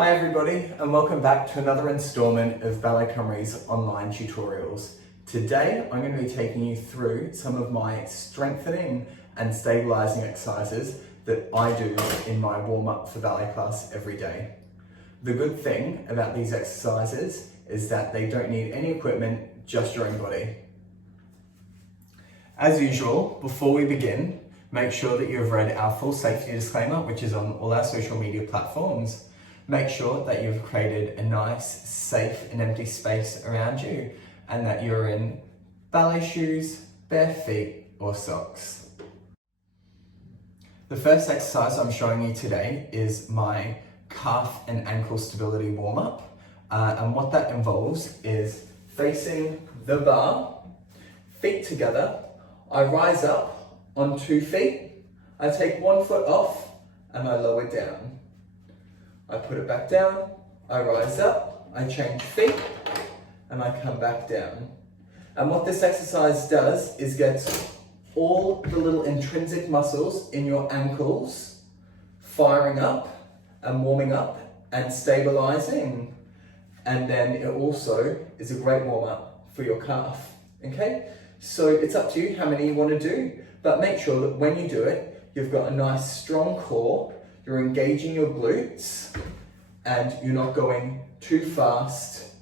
Hi everybody, and welcome back to another instalment of Ballet Cymru's online tutorials. Today I'm going to be taking you through some of my strengthening and stabilising exercises that I do in my warm-up for ballet class every day. The good thing about these exercises is that they don't need any equipment, just your own body. As usual, before we begin, make sure that you've read our full safety disclaimer, which is on all our social media platforms. Make sure that you've created a nice, safe and empty space around you and that you're in ballet shoes, bare feet or socks. The first exercise I'm showing you today is my calf and ankle stability warm-up. And what that involves is facing the bar, feet together. I rise up on 2 feet, I take 1 foot off and I lower down. I put it back down, I rise up, I change feet, and I come back down. And what this exercise does is get all the little intrinsic muscles in your ankles firing up and warming up and stabilizing. And then it also is a great warm-up for your calf, okay? So it's up to you how many you want to do, but make sure that when you do it, you've got a nice strong core, you're engaging your glutes, and you're not going too fast,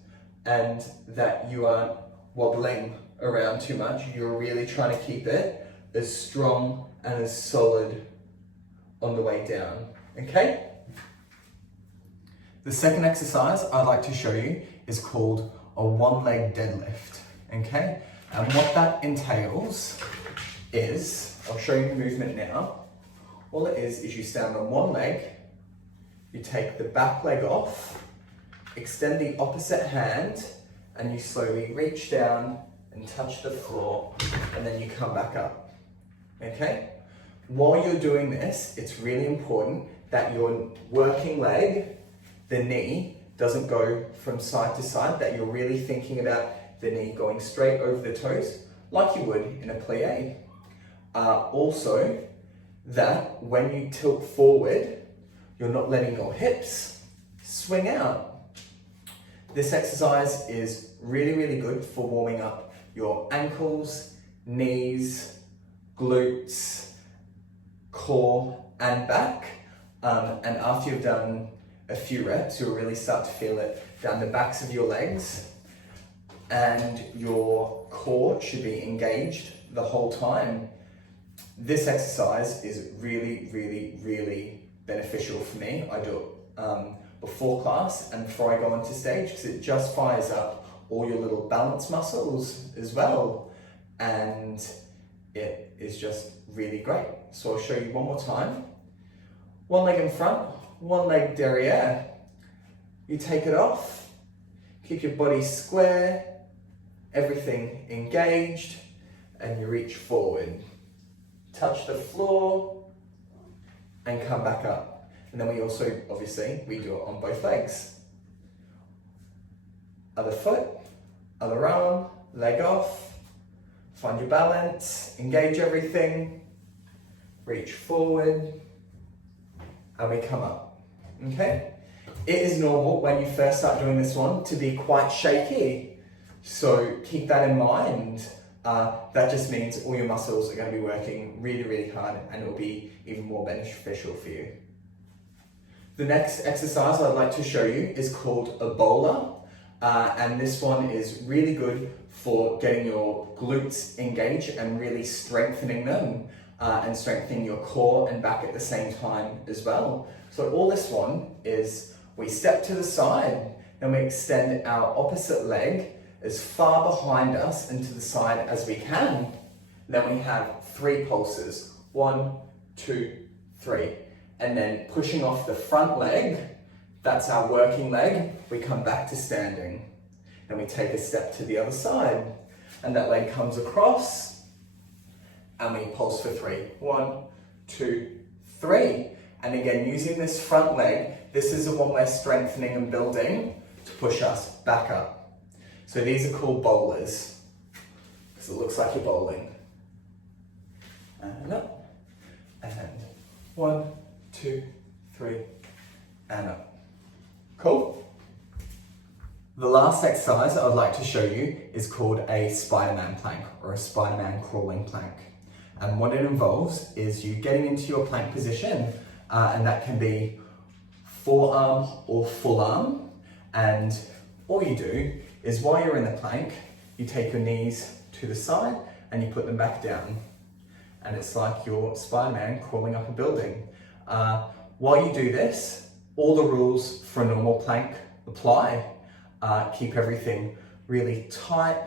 and that you aren't wobbling around too much. You're really trying to keep it as strong and as solid on the way down, okay? The second exercise I'd like to show you is called a one-leg deadlift, okay? And what that entails is, I'll show you the movement now. All it is you stand on one leg, you take the back leg off, extend the opposite hand, and you slowly reach down and touch the floor, and then you come back up, okay? While you're doing this, it's really important that your working leg, the knee, doesn't go from side to side, that you're really thinking about the knee going straight over the toes, like you would in a plie. Also, that when you tilt forward, you're not letting your hips swing out. This exercise is really, really good for warming up your ankles, knees, glutes, core and back. And after you've done a few reps, you'll really start to feel it down the backs of your legs, and your core should be engaged the whole time. This exercise is really, really, really beneficial for me. I do it before class and before I go onto stage, because it just fires up all your little balance muscles as well, and it is just really great. So I'll show you one more time. One leg in front, one leg derriere. You take it off, keep your body square, everything engaged, and you reach forward. Touch the floor and come back up. And then we also, obviously, we do it on both legs. Other foot, other arm, leg off, find your balance, engage everything, reach forward, and we come up, okay? It is normal when you first start doing this one to be quite shaky, so keep that in mind. That just means all your muscles are going to be working really, really hard, and it will be even more beneficial for you. The next exercise I'd like to show you is called a bowler, and this one is really good for getting your glutes engaged and really strengthening them, and strengthening your core and back at the same time as well. So all this one is we step to the side, then we extend our opposite leg as far behind us and to the side as we can. Then we have 3 pulses, 1, 2, 3. And then pushing off the front leg, that's our working leg, we come back to standing. Then we take a step to the other side, and that leg comes across, and we pulse for 3. 1, 2, 3. And again, using this front leg, this is the one we're strengthening and building to push us back up. So these are called bowlers, because it looks like you're bowling. And up, and 1, 2, 3, and up. Cool. The last exercise I'd like to show you is called a SpiderMan Plank or a SpiderMan crawling plank. And what it involves is you getting into your plank position, and that can be forearm or full arm. And all you do is while you're in the plank, you take your knees to the side and you put them back down. And it's like you're Spider-Man crawling up a building. While you do this, all the rules for a normal plank apply. Keep everything really tight,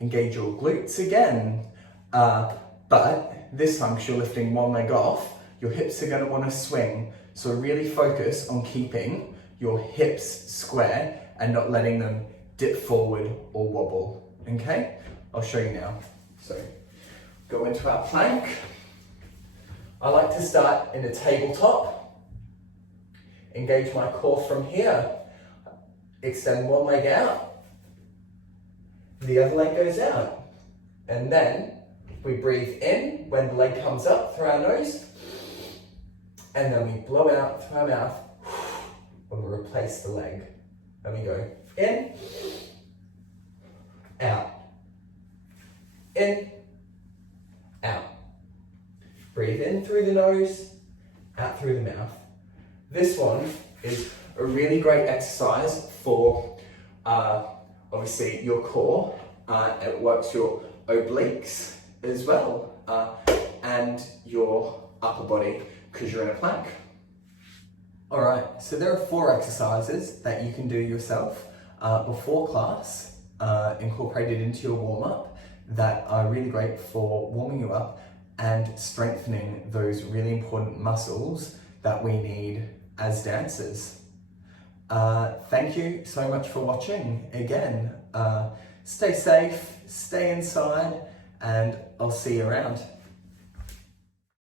engage your glutes again. But this time, because you're lifting one leg off, your hips are going to want to swing. So really focus on keeping your hips square and not letting them dip forward or wobble. Okay? I'll show you now. So go into our plank. I like to start in a tabletop. Engage my core from here. Extend one leg out. The other leg goes out. And then we breathe in when the leg comes up through our nose. And then we blow out through our mouth when we replace the leg. And we go in, out, in, out. Breathe in through the nose, out through the mouth. This one is a really great exercise for obviously your core. It works your obliques as well, and your upper body because you're in a plank. All right, so there are 4 exercises that you can do yourself before class, incorporated into your warm-up, that are really great for warming you up and strengthening those really important muscles that we need as dancers. Thank you so much for watching. Again, stay safe, stay inside, and I'll see you around.